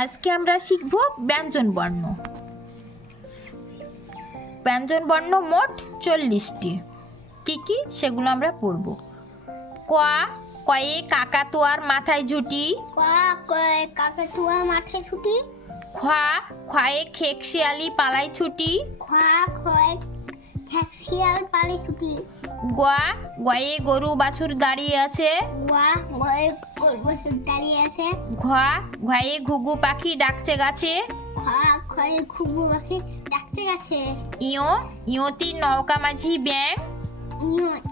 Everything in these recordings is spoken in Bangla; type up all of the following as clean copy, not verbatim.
আজকে আমরা শিখব ব্যঞ্জন বর্ণ। ব্যঞ্জন বর্ণ মোট 40টি। কি সেগুলো আমরা পড়ব। ক, কয়ে কাকাতুয়ার মাথায় ঝুঁটি। কয়ে কাকাতুয়ার মাথায় ছুটি। খ, খয়ে খেক শিয়ালি পালায় ছুটি। খয়ে শিয়াল পালে ছুটি। গ, গয়ে গরু বাছুর দাঁড়িয়ে আছে। গয়ে গরু বাছুর দাঁড়িয়ে আছে। ঘ, ঘয়ে ঘুঘু পাখি ডাকছে গাছে। খয়ে ঘুঘু পাখি ডাকছে গাছে। ইয়ো, ইয়তি নৌকা মাঝি ব্যাং।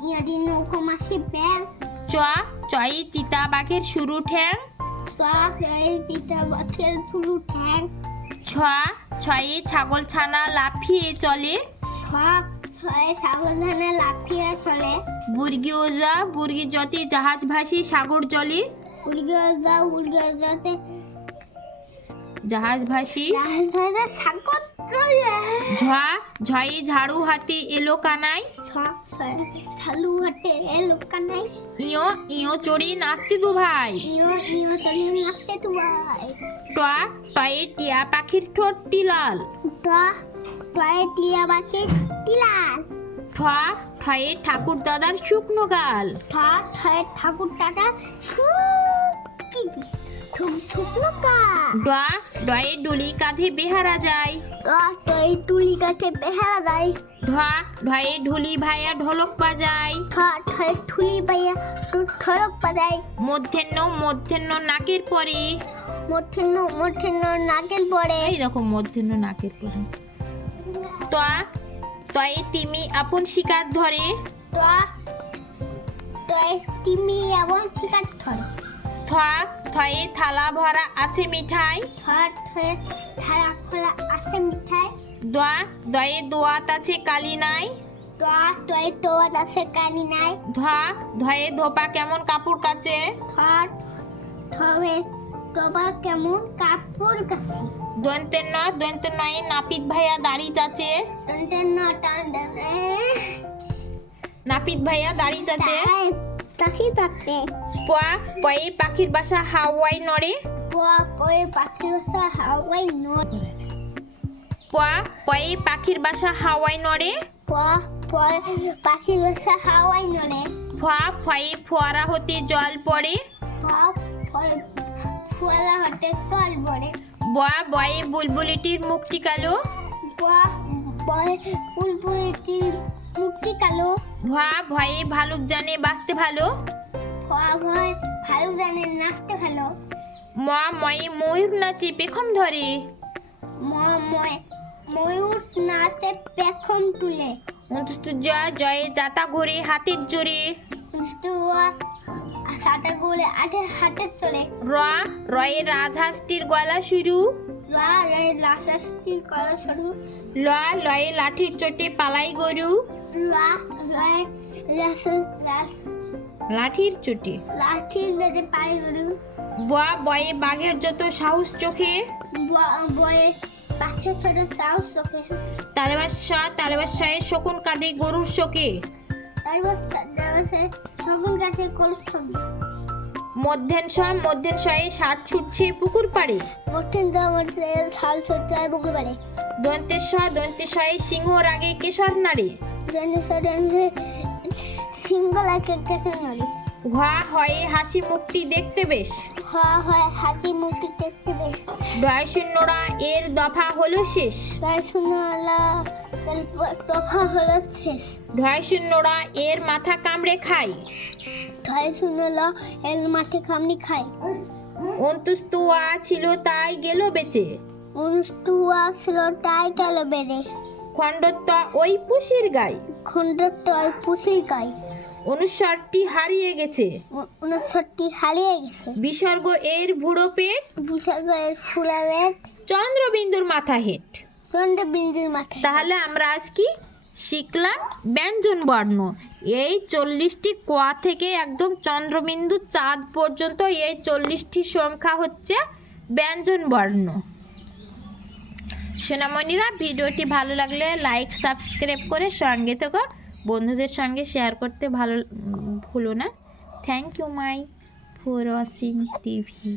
ইয়দি নৌকা মাসি ব্যাং। চ, চয়ে চিতা বাঘের শুরু ঠ্যাং। চয়ে চিতা বাঘের শুরু ঠ্যাং। ছ, ছয়ে ছাগল ছানা লাফিয়ে চলে। ছয়ে ছাগল ছানা লাফিয়ে চলে। বুর্গি ওজা বুর্গি যতি জাহাজ ভাসি সাগর জলে। উড়গে যাতে জাহাজ ভাসি সাগর চলে। ঝ, ঝয়ে ঝাড়ু হাতে এলো কানাই। সালু হাতে এলো কানাই। ইয়ো, ইয়ো চড়ে নাচছে দু ভাই। ইয়ো চলে নাচছে দু ভাই। ট, টয়ে টিয়া পাখির ঠোঁটটি লাল। টয়ে টিয়া পাখির ঠোঁটটি লাল। ঠ, ঠয়ে ঠাকুর দাদার শুকনো গাল। ঠয়ে ঠাকুর দাদা শুকনো গাল। ড, ডয়ে ডুলি কাঁধে বেহারা যায়। টয়ে টুলি কাঠে বেহারা যায়। ঢ, ঢয়ে ঢুলি ভাইয়া ঢোলক বাজায়। ঠয়ে ঠুলি পাইয়া ঢোলক বাজায়। মধ্যাহ্ন, মধ্যাহ্ন নাকের পরে। মধ্যাহ্ন নাকের পরে। এই রকম মধ্যাহ্ন নাকের পরে। ত, তয়ে তিমি আপন শিকার ধরে। টয়ে তিমি এবং শিকার ধরে। থ, থয়ে থালা ভরা আছে মিঠাই। থয়ে থালা ভরা আছে মিঠাই। দ, দয়ে দোয়াত আছে কালি নাই। টয়ে তোয়াত আছে কালি নাই। ধ, ধয়ে ধোপা কেমন কাপড় কাচে। থয়ে তোবা কেমন কাপড় কাছে। দন্তের ন, দন্তের নয়ে নাপিত ভাইয়া দাড়ি চাচে। নাপিত ভাইয়া দাড়ি চাচে। প, পয়ে পাখির বাসা হাওয়াই নড়ে। পাখির বাসা হাওয়াই নড়ে। প, পয়ে পাখির বাসা হাওয়াই নড়ে। পাখির বাসা হাওয়াই নড়ে। ফ, ফয়ে ফোয়ারা হতে জল পড়ে। ফোয়ারা হতে জল পড়ে। ব, বয়ে বুলবুলিটির মুখটি কালো। বুলবুলিটির মুখটি কালো। ভ, ভয়ে ভালুক জানে বাঁচতে ভালো। ভয় ভালো জানে নাচতে ভালো। ম, ময়ে ময়ূর নাচে পেখম ধরে। ময়ূর নাচে পেখম তুলে। জ, জয়ে জাতা ঘোরে হাতের জোরে। সাটা গুলে হাতের চলে। র, রয়ে রাজহাঁসটির গলা শুরু। লাশাস্তির কলা সরু। ল, লয়ে লাঠির চোটে পালাই গরু। লাঠির চোটে লাঠির চোটে পালাই গরু। ব, বয়ে বাঘের যত সাহস চোখে। বয়ে পাখের ছোট সাহস চোখে। তালেবাসায় শকুন কাঁদে গরুর শোকে। শকুন কাছে গরুর শোকে। মধ্যাহ্নশয়ে ষাট ছুটছে পুকুর পাড়ে। শাল ছুটছে পুকুর পাড়ে। দন্তেশয়ে সিংহ রাগে কেশর নাড়ে। সিংহ লাগে কেশর নাড়ে। হ, হয়ে হাসি মুখটি দেখতে বেশ। হয় হাসি মুখটি দেখতে বেশ। ঢয় শূন্যরা এর দফা হলো শেষ। দফা হলো শেষ। ঢয় শূন্যরা এর মাথা কামড়ে খায়। ঢয় শূন্যরা এর মাঠে কামড়ে খায়। অন্তুস্তুয়া ছিল তাই গেল বেঁচে। অন্তুস্তুয়া ছিল তাই গেল বেড়ে। খণ্ডত্ব ওই পুষির গায়। খণ্ডত্ব ওই পুষির গায়। অনুস্বরটি হারিয়ে গেছে। হারিয়ে গেছে। বিসর্গ এর বুড়ো পেট। বিসর্গ এর ফুলা পেট। চন্দ্রবিন্দুর মাথা হেট। চন্দ্রবিন্দুর মাথা। তাহলে আমরা আজ কি শিখলাম? ব্যঞ্জন বর্ণ। এই 40টি ক থেকে একদম চন্দ্রবিন্দু চাঁদ পর্যন্ত এই 40টি সংখ্যা হচ্ছে ব্যঞ্জন বর্ণ। সোনামণিরা, ভিডিওটি ভালো লাগলে লাইক সাবস্ক্রাইব করে সঙ্গে থেকো। বন্ধুদের সঙ্গে শেয়ার করতে ভুলো না। Thank you my for watching TV.